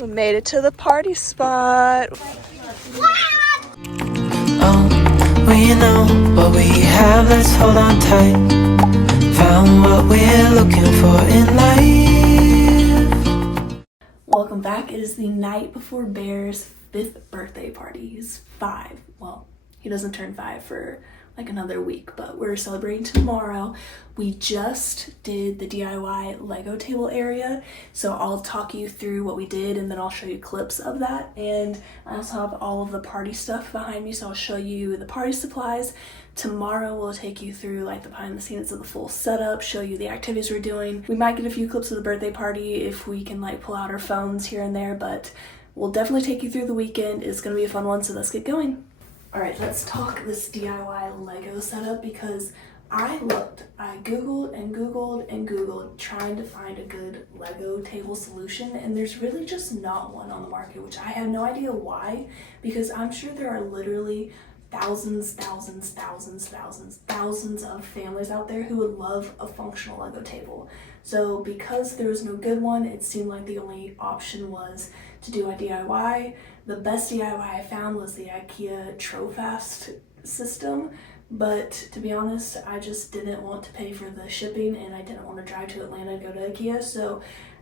We made it to the party spot. Oh, we know what we have, let's hold on tight. Found what we're looking for in life. Welcome back. It is the night before Bear's 5th birthday party. He's 5. Well, he doesn't turn 5 for like another week, but we're celebrating tomorrow. We just did the DIY Lego table area, so I'll talk you through what we did and then I'll show you clips of that. And I also have all of the party stuff behind me, so I'll show you the party supplies. Tomorrow we'll take you through like the behind the scenes of the full setup, show you the activities we're doing. We might get a few clips of the birthday party if we can like pull out our phones here and there, but we'll definitely take you through the weekend. It's gonna be a fun one, so let's get going. All right, let's talk this DIY Lego setup because I Googled and Googled and Googled trying to find a good Lego table solution, and there's really just not one on the market, which I have no idea why, because I'm sure there are literally thousands of families out there who would love a functional Lego table. So because there was no good one, it seemed like the only option was to do a DIY. The best DIY I found was the IKEA Trofast system, but to be honest, I just didn't want to pay for the shipping and I didn't want to drive to Atlanta and go to IKEA, so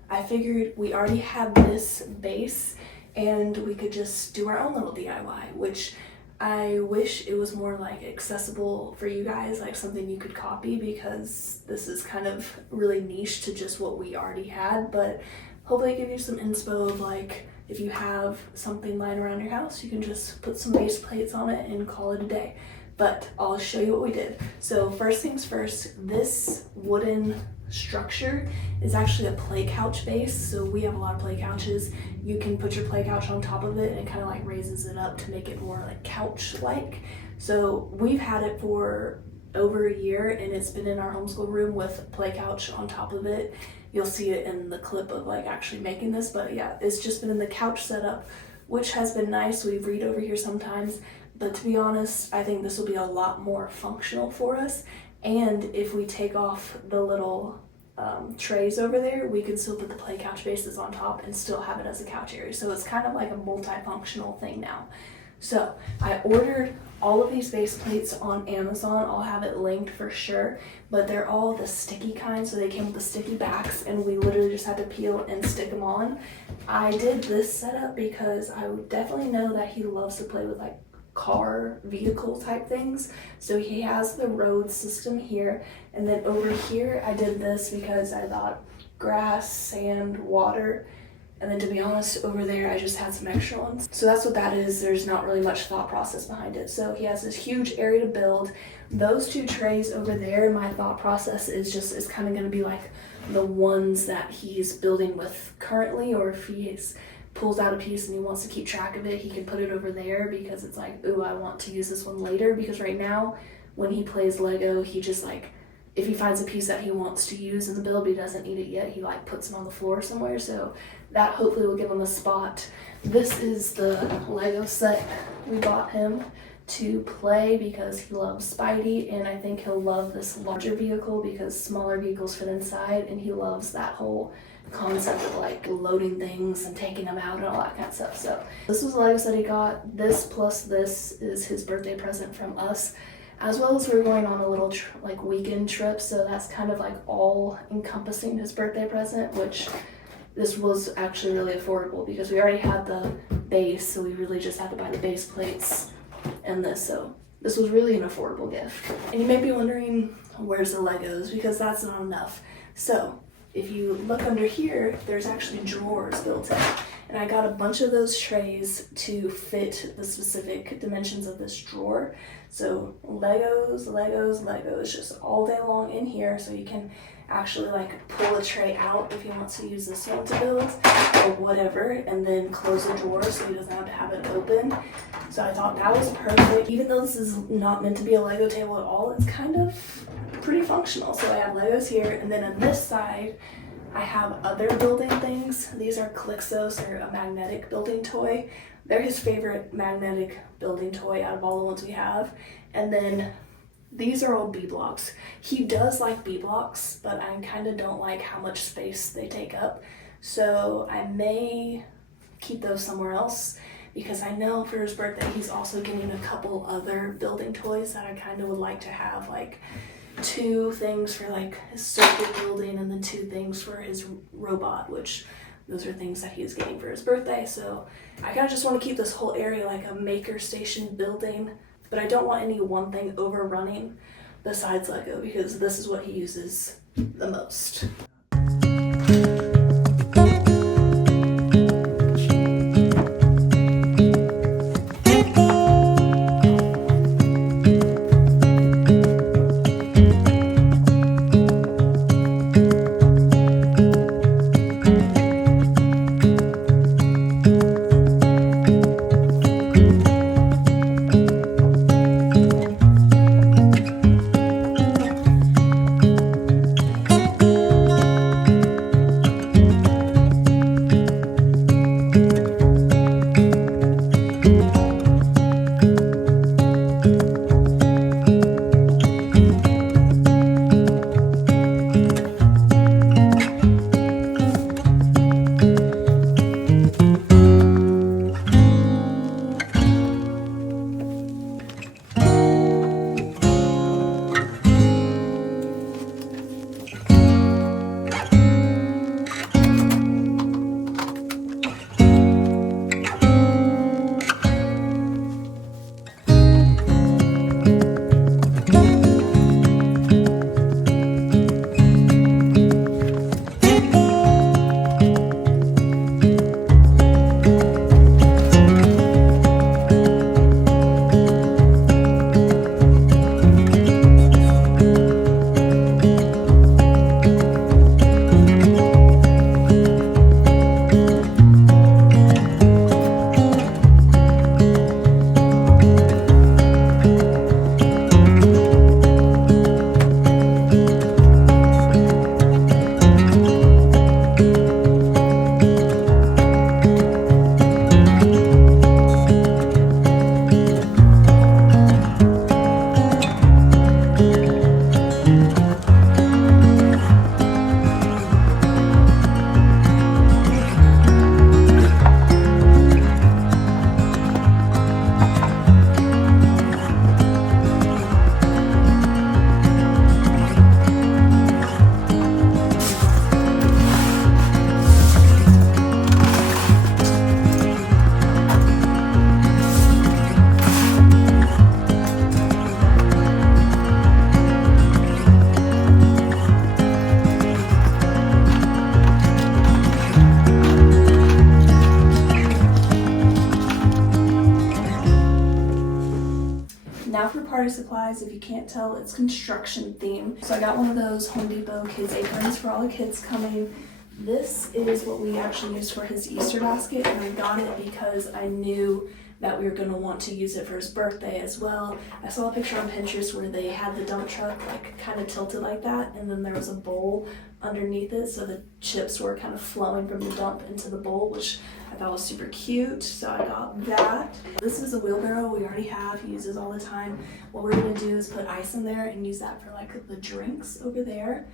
I figured we already had this base and we could just do our own little DIY, which I wish it was more like accessible for you guys, like something you could copy, because this is kind of really niche to just what we already had, but hopefully give you some inspo of like, if you have something lying around your house, you can just put some base plates on it and call it a day. But I'll show you what we did. So first things first, this wooden structure is actually a play couch base. So we have a lot of play couches. You can put your play couch on top of it and it kind of like raises it up to make it more like couch-like. So we've had it for over a year and it's been in our homeschool room with play couch on top of it. You'll see it in the clip of like actually making this, but yeah, it's just been in the couch setup, which has been nice. We read over here sometimes, but to be honest, I think this will be a lot more functional for us. And if we take off the little trays over there, we can still put the play couch bases on top and still have it as a couch area. So it's kind of like a multifunctional thing now. So I ordered all of these base plates on Amazon. I'll have it linked for sure, but they're all the sticky kind, so they came with the sticky backs and we literally just had to peel and stick them on. I did this setup because I would definitely know that he loves to play with like car vehicle type things, so he has the road system here, and then over here I did this because I thought grass, sand, water. And then to be honest, over there, I just had some extra ones. So that's what that is. There's not really much thought process behind it. So he has this huge area to build. Those two trays over there, my thought process is kind of going to be like the ones that he's building with currently, or if he pulls out a piece and he wants to keep track of it, he can put it over there because it's like, ooh, I want to use this one later. Because right now, when he plays Lego, he just like, if he finds a piece that he wants to use in the build but he doesn't need it yet, he like puts it on the floor somewhere. So that hopefully will give him a spot. This is the Lego set we bought him to play because he loves Spidey, and I think he'll love this larger vehicle because smaller vehicles fit inside, and he loves that whole concept of like loading things and taking them out and all that kind of stuff. So this was the Lego set he got. This plus this is his birthday present from us. As well as we're going on a little like weekend trip, so that's kind of like all encompassing his birthday present, which this was actually really affordable because we already had the base, so we really just had to buy the base plates and this, so this was really an affordable gift. And you may be wondering, where's the Legos? Because that's not enough. So if you look under here, there's actually drawers built in. And I got a bunch of those trays to fit the specific dimensions of this drawer. So Legos, just all day long in here, so you can actually like pull a tray out if he wants to use this one to build or whatever, and then close the drawer so he doesn't have to have it open. So I thought that was perfect. Even though this is not meant to be a Lego table at all, it's kind of pretty functional. So I have Legos here, and then on this side, I have other building things. These are Clixos, they're a magnetic building toy. They're his favorite magnetic building toy out of all the ones we have. And then these are all B blocks. He does like B blocks, but I kind of don't like how much space they take up. So I may keep those somewhere else, because I know for his birthday he's also getting a couple other building toys that I kind of would like to have, like 2 things for like his circuit building and then 2 things for his robot, which those are things that he's getting for his birthday. So I kind of just want to keep this whole area like a maker station building, but I don't want any one thing overrunning besides Lego, because this is what he uses the most. Now for party supplies, if you can't tell, it's construction themed. So I got one of those Home Depot kids aprons for all the kids coming. This is what we actually used for his Easter basket, and I got it because I knew that we were going to want to use it for his birthday as well. I saw a picture on Pinterest where they had the dump truck like kind of tilted like that, and then there was a bowl underneath it, so the chips were kind of flowing from the dump into the bowl, which I thought was super cute, so I got that. This is a wheelbarrow we already have, he uses all the time. What we're gonna do is put ice in there and use that for like the drinks over there.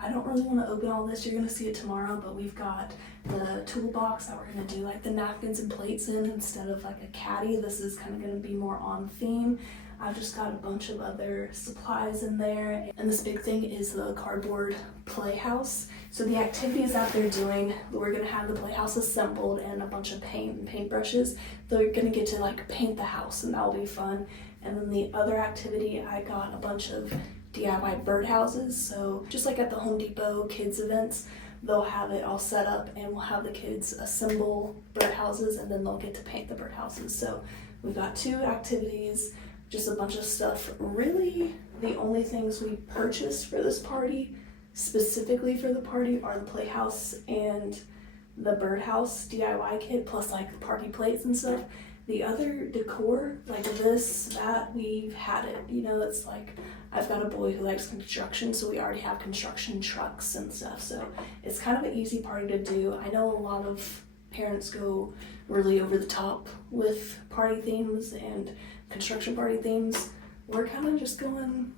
I don't really want to open all this, you're gonna see it tomorrow, but we've got the toolbox that we're gonna do like the napkins and plates in instead of like a caddy. This is kind of gonna be more on theme. I've just got a bunch of other supplies in there. And this big thing is the cardboard playhouse. So the activities that they're doing, we're gonna have the playhouse assembled and a bunch of paint and paintbrushes. They're gonna get to like paint the house, and that'll be fun. And then the other activity, I got a bunch of DIY birdhouses. So just like at the Home Depot kids events, they'll have it all set up and we'll have the kids assemble birdhouses and then they'll get to paint the birdhouses. So we've got 2 activities, just a bunch of stuff. Really, the only things we purchased for this party, specifically for the party, are the playhouse and the birdhouse DIY kit, plus like party plates and stuff. The other decor, like this, that, we've had it. You know, it's like, I've got a boy who likes construction, so we already have construction trucks and stuff. So it's kind of an easy party to do. I know a lot of parents go really over the top with party themes and construction party themes. We're kind of just going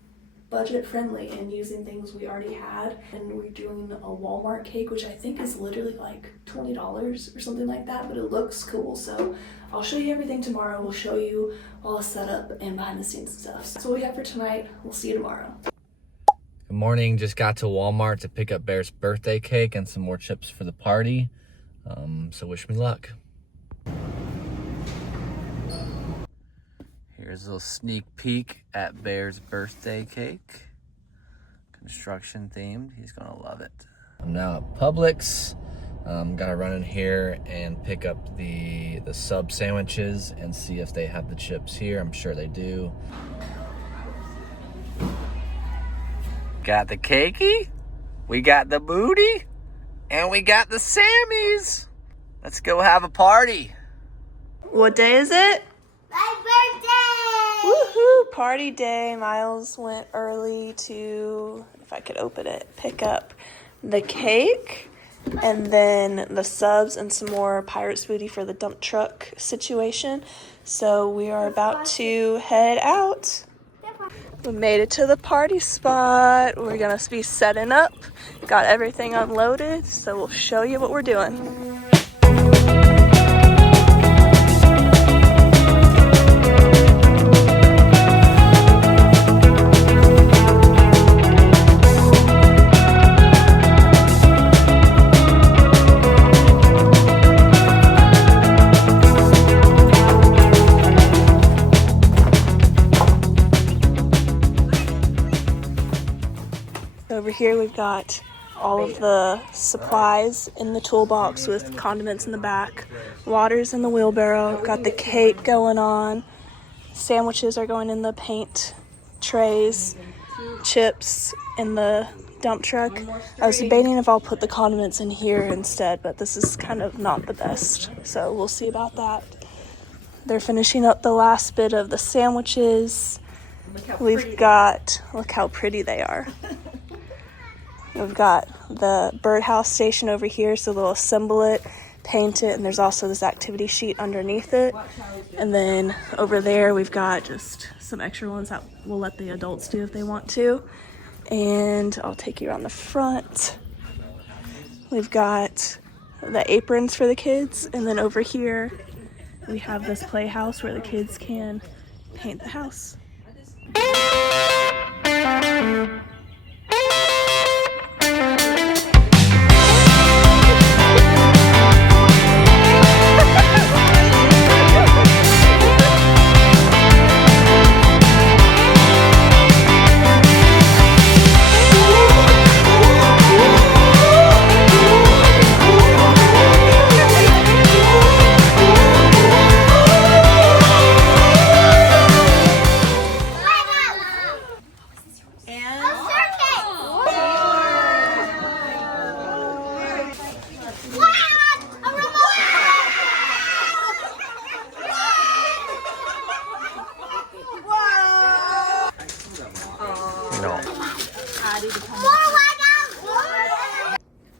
budget friendly and using things we already had. And we're doing a Walmart cake, which I think is literally like $20 or something like that, but it looks cool. So I'll show you everything tomorrow. We'll show you all the setup and behind the scenes and stuff. So what we have for tonight. We'll see you tomorrow. Good morning. Just got to Walmart to pick up Bear's birthday cake and some more chips for the party. So wish me luck. Here's a little sneak peek at Bear's birthday cake. Construction themed. He's gonna love it. I'm now at Publix. Gotta run in here and pick up the sub sandwiches and see if they have the chips here. I'm sure they do. Got the cakey, we got the booty, and we got the Sammies. Let's go have a party. What day is it? My birthday! Woohoo! Party day. Miles went early to, if I could open it, pick up the cake and then the subs and some more Pirates booty for the dump truck situation. So we are about to head out. We made it to the party spot. We're gonna be setting up. Got everything unloaded, so we'll show you what we're doing. Over here we've got all of the supplies in the toolbox with condiments in the back, water's in the wheelbarrow, got the cake going on, sandwiches are going in the paint trays, chips in the dump truck. I was debating if I'll put the condiments in here instead, but this is kind of not the best, so we'll see about that. They're finishing up the last bit of the sandwiches. We've got, look how pretty they are. We've got the birdhouse station over here, so they'll assemble it, paint it, and there's also this activity sheet underneath it. And then over there, we've got just some extra ones that we'll let the adults do if they want to. And I'll take you around the front. We've got the aprons for the kids, and then over here, we have this playhouse where the kids can paint the house.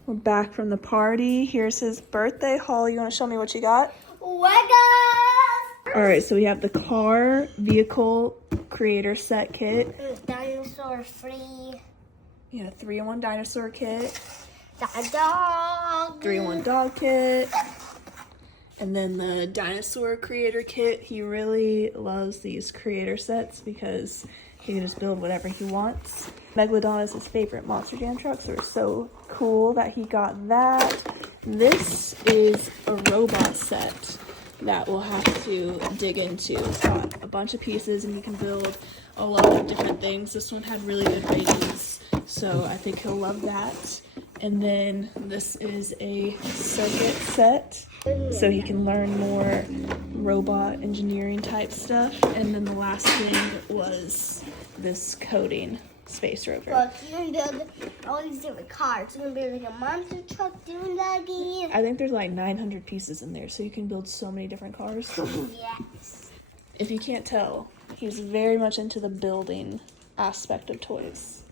We're back from the party. Here's his birthday haul. You want to show me what you got? Legos! Alright, so we have the car vehicle creator set kit. Dinosaur free. Yeah, 3-in-1 dinosaur kit. The dog. 3-in-1 dog kit. And then the dinosaur creator kit. He really loves these creator sets because he can just build whatever he wants. Megalodon is his favorite Monster Jam truck, so it's so cool that he got that. This is a robot set that we'll have to dig into. It's got a bunch of pieces and you can build a lot of different things. This one had really good ratings, so I think he'll love that. And then this is a circuit set, so he can learn more robot engineering type stuff. And then the last thing was this coding space rover. Look, you can build all these different cars. You can build like a monster truck, doing doggies. I think there's like 900 pieces in there, so you can build so many different cars. Yes. If you can't tell, he's very much into the building aspect of toys.